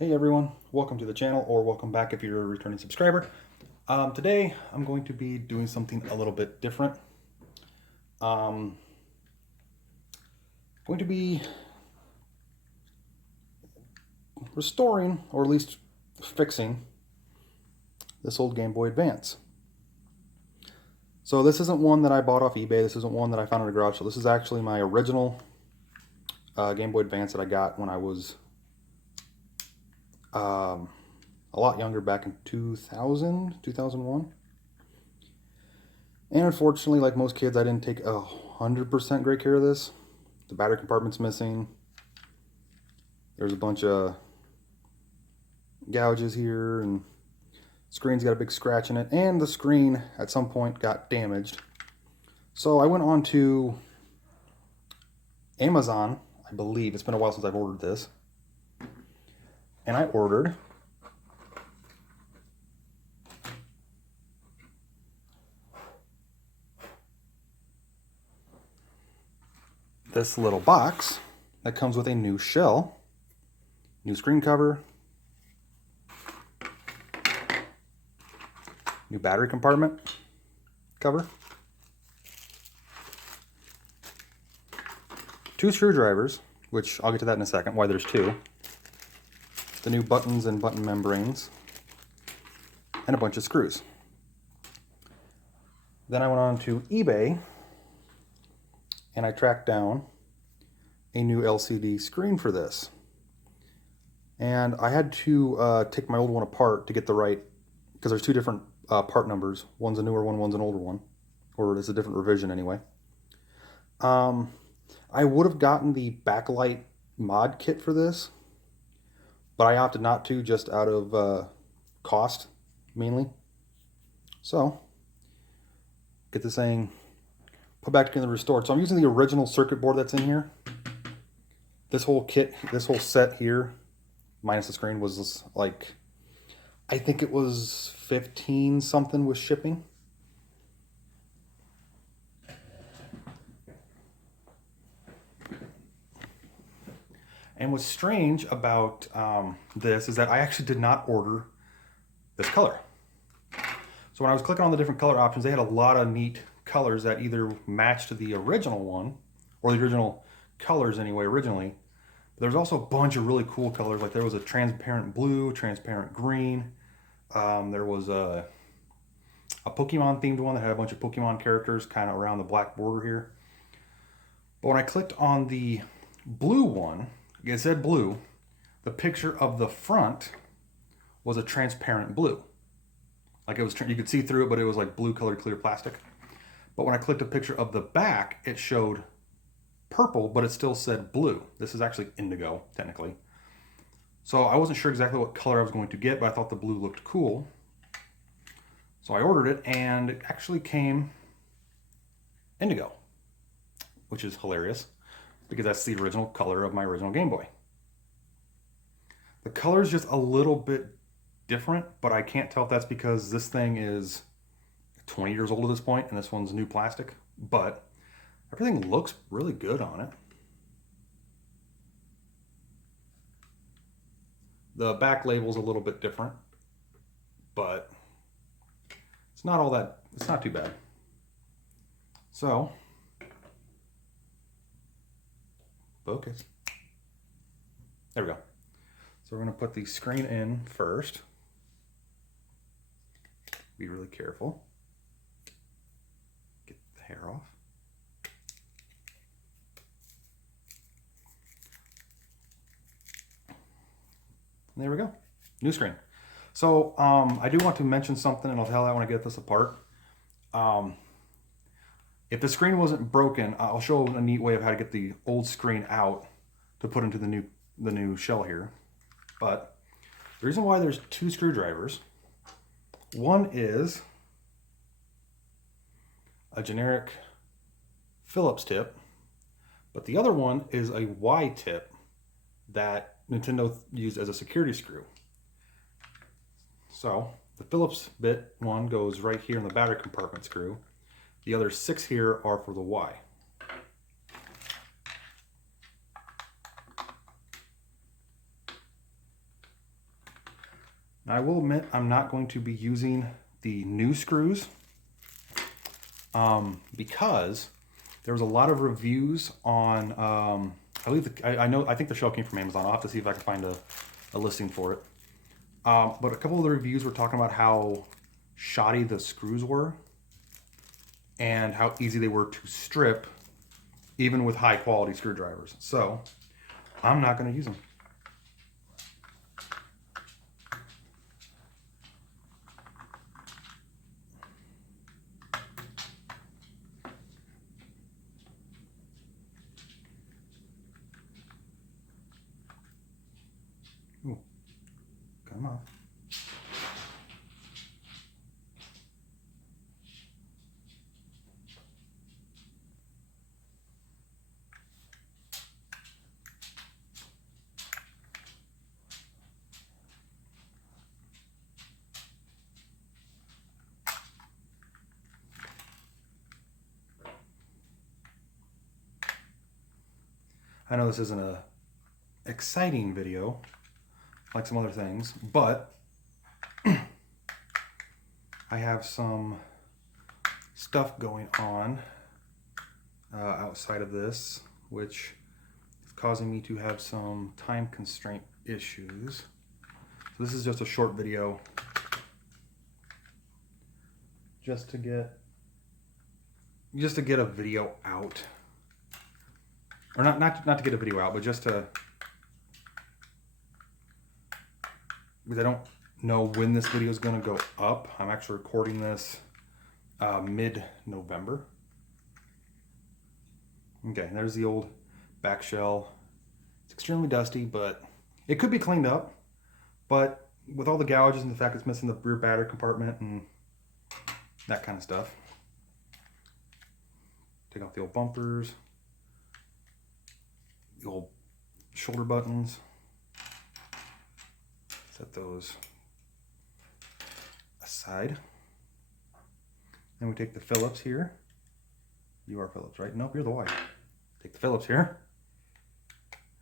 Hey everyone, welcome to the channel, or welcome back if you're a returning subscriber. Today I'm going to be doing something a little bit different. Going to be restoring, or at least fixing, this old Game Boy Advance. So this isn't one that I bought off eBay, this isn't one that I found in a garage sale. This is actually my original Game Boy Advance that I got when I was a lot younger, back in 2001. And unfortunately, like most kids, I didn't take 100% great care of this. The battery compartment's missing. There's a bunch of gouges here, and screen's got a big scratch in it, and the screen at some point got damaged. So I went on to Amazon, I believe. It's been a while since I've ordered this. And I ordered this little box that comes with a new shell, new screen cover, new battery compartment cover, 2 screwdrivers, which I'll get to that in a second, why there's 2, the new buttons and button membranes, and a bunch of screws. Then I went on to eBay and I tracked down a new LCD screen for this. And I had to take my old one apart to get the right, because there's 2 different part numbers. One's a newer one, one's an older one, or it's a different revision anyway. I would have gotten the backlight mod kit for this, but I opted not to, just out of cost, mainly. So, get this thing put back together and restored. So I'm using the original circuit board that's in here. This whole kit, this whole set here, minus the screen, was like, I think it was 15 something with shipping. And what's strange about this is that I actually did not order this color. So when I was clicking on the different color options, they had a lot of neat colors that either matched the original one, or the original colors anyway, originally. But there's also a bunch of really cool colors. Like there was a transparent blue, transparent green. There was a Pokemon themed one that had a bunch of Pokemon characters kind of around the black border here. But when I clicked on the blue one, it said blue. The picture of the front was a transparent blue. Like it was, you could see through it, but it was like blue colored clear plastic. But when I clicked a picture of the back, it showed purple, but it still said blue. This is actually indigo, technically. So I wasn't sure exactly what color I was going to get, but I thought the blue looked cool. So I ordered it, and it actually came indigo, which is hilarious, because that's the original color of my original Game Boy. The color is just a little bit different, but I can't tell if that's because this thing is 20 years old at this point and this one's new plastic, but everything looks really good on it. The back label's a little bit different, but it's not all that, it's not too bad. So, focus. There we go. So we're going to put the screen in first. Be really careful. Get the hair off. And there we go. New screen. So I do want to mention something, and I'll tell you when I get this apart. If the screen wasn't broken, I'll show a neat way of how to get the old screen out to put into the new shell here. But the reason why there's 2 screwdrivers, one is a generic Phillips tip, but the other one is a Y tip that Nintendo used as a security screw. So the Phillips bit one goes right here in the battery compartment screw. The other 6 here are for the Y. I will admit I'm not going to be using the new screws because there was a lot of reviews on, I think the shell came from Amazon. I'll have to see if I can find a listing for it. But a couple of the reviews were talking about how shoddy the screws were and how easy they were to strip even with high quality screwdrivers. So I'm not going to use them. Ooh, come on. I know this isn't a exciting video like some other things, but I have some stuff going on outside of this, which is causing me to have some time constraint issues. So this is just a short video just to get a video out. Or not to get a video out, but just to, because I don't know when this video is going to go up. I'm actually recording this mid-November. Okay, there's the old back shell. It's extremely dusty, but it could be cleaned up. But with all the gouges and the fact it's missing the rear battery compartment and that kind of stuff. Take off the old bumpers. The old shoulder buttons. Set those aside. Then we take the Phillips here. You are Phillips, right? Nope, you're the Y. Take the Phillips here.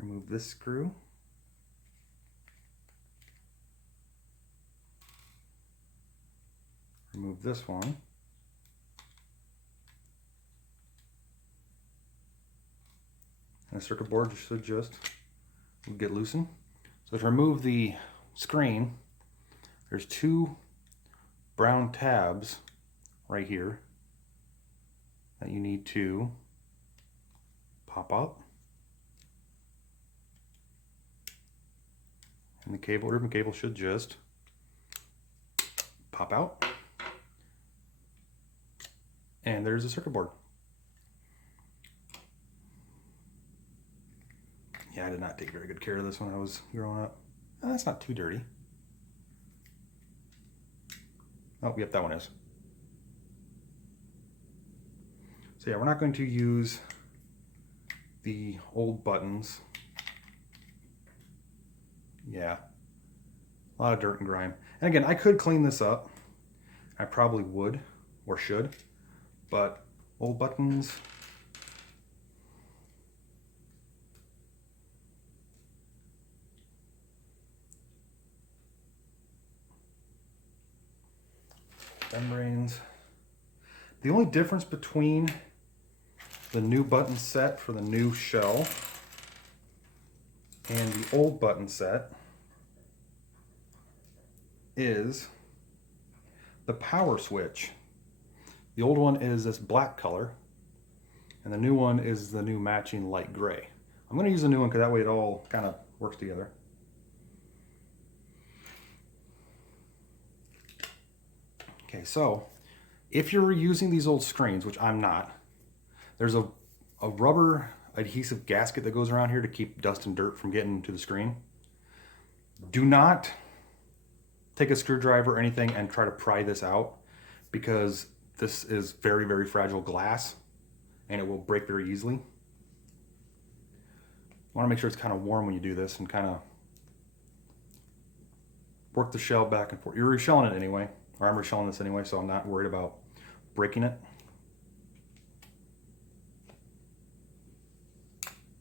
Remove this screw. Remove this one. And the circuit board should just get loosened. So to remove the screen, there's two brown tabs right here that you need to pop up. And the ribbon cable should just pop out. And there's the circuit board. Yeah, I did not take very good care of this when I was growing up. Oh, that's not too dirty. Oh, yep, that one is. So yeah, we're not going to use the old buttons. Yeah, a lot of dirt and grime. And again, I could clean this up. I probably would, or should, but old buttons. Membranes. The only difference between the new button set for the new shell and the old button set is the power switch. The old one is this black color, and the new one is the new matching light gray. I'm going to use the new one because that way it all kind of works together. Okay, so if you're using these old screens, which I'm not, there's a rubber adhesive gasket that goes around here to keep dust and dirt from getting to the screen. Do not take a screwdriver or anything and try to pry this out, because this is very, very fragile glass and it will break very easily. You want to make sure it's kind of warm when you do this and kind of work the shell back and forth. You're reshelling it anyway. Or I'm reshelling this anyway, so I'm not worried about breaking it.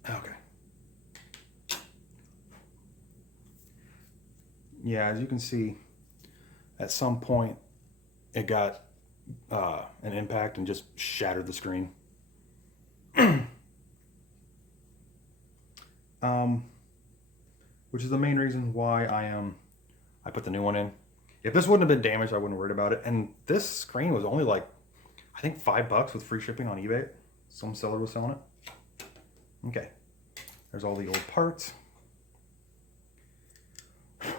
Okay. Yeah, as you can see, at some point it got an impact and just shattered the screen. Which is the main reason why I put the new one in. If this wouldn't have been damaged, I wouldn't have worried about it. And this screen was only like, I think $5 with free shipping on eBay. Some seller was selling it. Okay, there's all the old parts. It's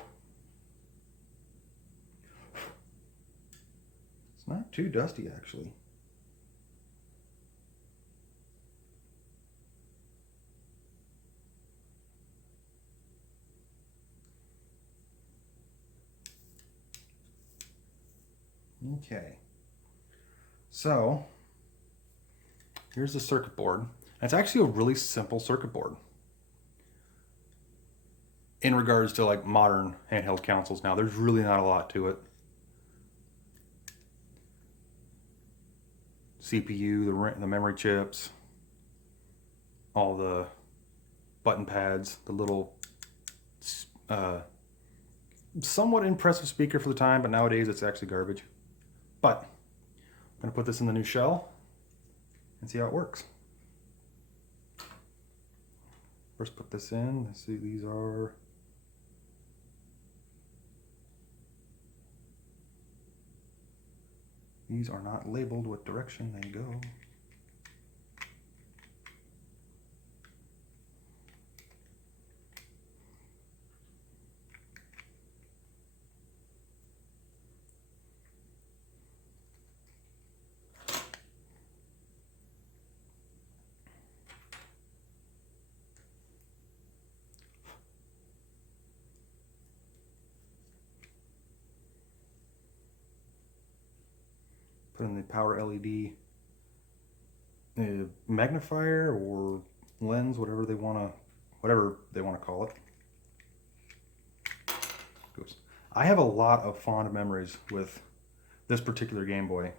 not too dusty, actually. Okay, so here's the circuit board. And it's actually a really simple circuit board in regards to like modern handheld consoles now. There's really not a lot to it. CPU, the memory chips, all the button pads, the little somewhat impressive speaker for the time, but nowadays it's actually garbage. But I'm going to put this in the new shell and see how it works. First put this in. Let's see, these are not labeled what direction they go. Put in the power LED magnifier or lens, whatever they want to call it. Oops. I have a lot of fond memories with this particular Game Boy.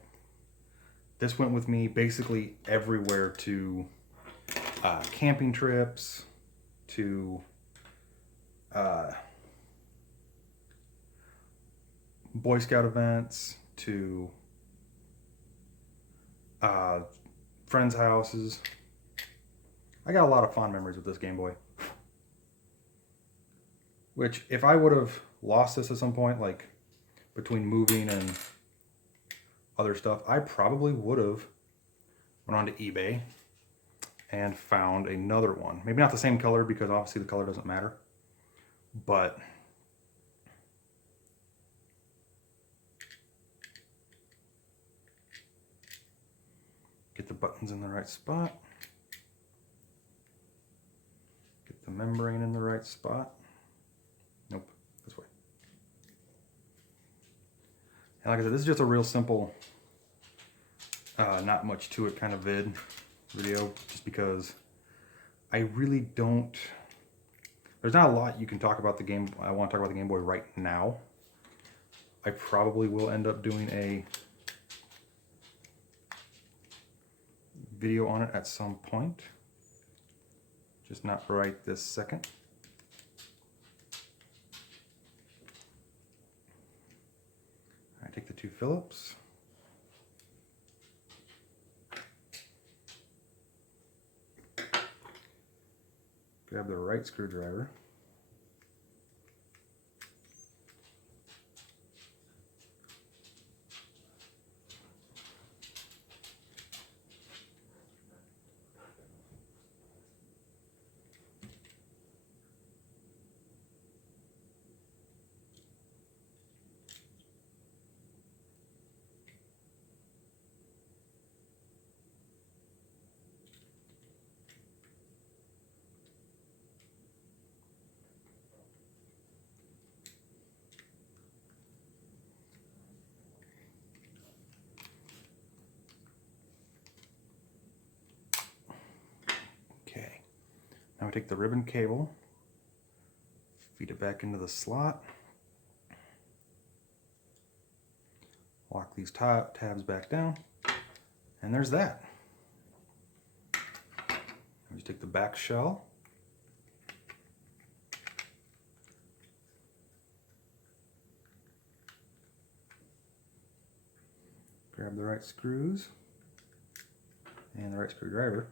This went with me basically everywhere, to camping trips, to Boy Scout events, to friends' houses. I got a lot of fond memories with this Game Boy. Which, if I would have lost this at some point, like between moving and other stuff, I probably would have went onto eBay and found another one. Maybe not the same color, because obviously the color doesn't matter. But get the buttons in the right spot. Get the membrane in the right spot. Nope, this way. And like I said, this is just a real simple, not much to it kind of video, just because I really don't, there's not a lot you can talk about the game. I want to talk about the Game Boy right now. I probably will end up doing a video on it at some point, just not right this second. I take the two Phillips, grab the right screwdriver, now we take the ribbon cable, feed it back into the slot, lock these tabs back down, and there's that. We take the back shell, Grab the right screws and the right screwdriver.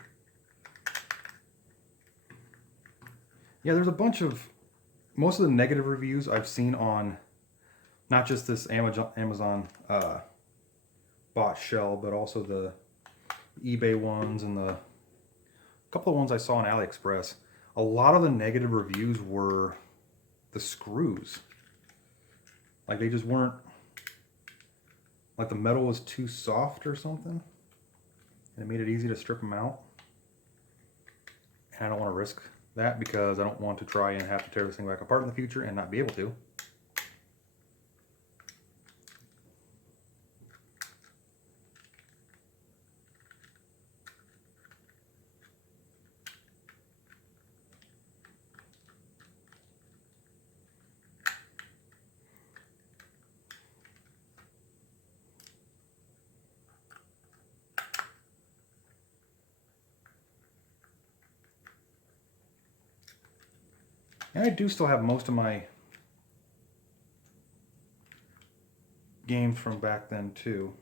Yeah, there's a bunch of, most of the negative reviews I've seen on not just this Amazon bought shell, but also the eBay ones and the couple of ones I saw on AliExpress. A lot of the negative reviews were the screws. Like they just weren't, like the metal was too soft or something. And it made it easy to strip them out. And I don't want to risk that because I don't want to try and have to tear this thing back apart in the future and not be able to. And I do still have most of my games from back then too.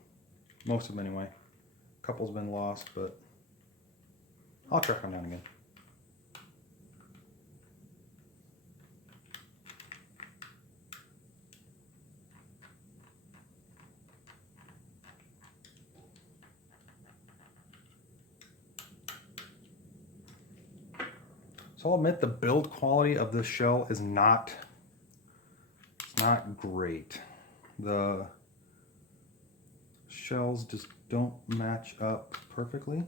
Most of them anyway. A couple's been lost, but I'll track them down again. So I'll admit the build quality of this shell is not great. The shells just don't match up perfectly.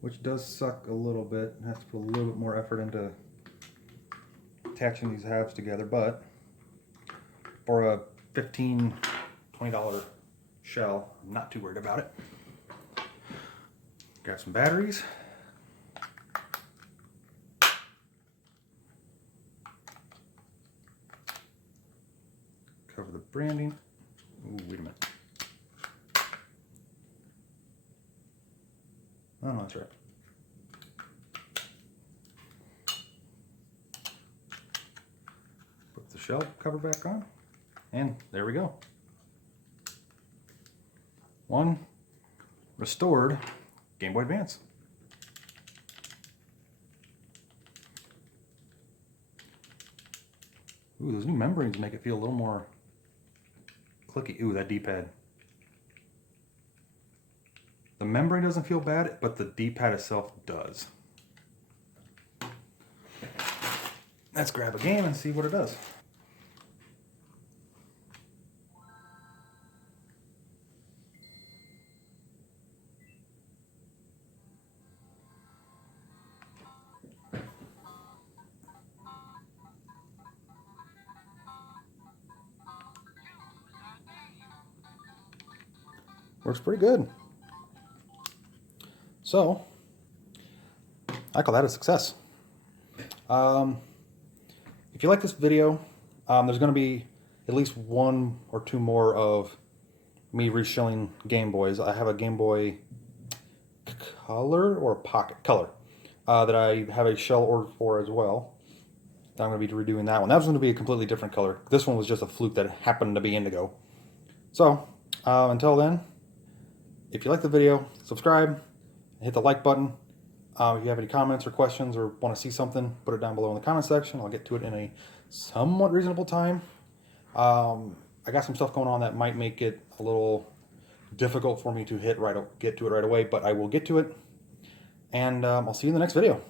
Which does suck a little bit. I have to put a little bit more effort into attaching these halves together, but for a $15, $20 shell, I'm not too worried about it. Grab some batteries. Cover the branding. Ooh, wait a minute. Oh, no, that's right. Put the shell cover back on, and there we go. One restored Game Boy Advance. Ooh, those new membranes make it feel a little more clicky. Ooh, that D-pad. The membrane doesn't feel bad, but the D-pad itself does. Let's grab a game and see what it does. Works pretty good. So, I call that a success. If you like this video, there's going to be at least one or two more of me reshelling Game Boys. I have a Game Boy Color or Pocket Color that I have a shell ordered for as well. I'm going to be redoing that one. That was going to be a completely different color. This one was just a fluke that happened to be indigo. So, until then, if you like the video, subscribe, hit the like button. If you have any comments or questions or want to see something, put it down below in the comment section. I'll get to it in a somewhat reasonable time. I got some stuff going on that might make it a little difficult for me to get to it right away, but I will get to it. And I'll see you in the next video.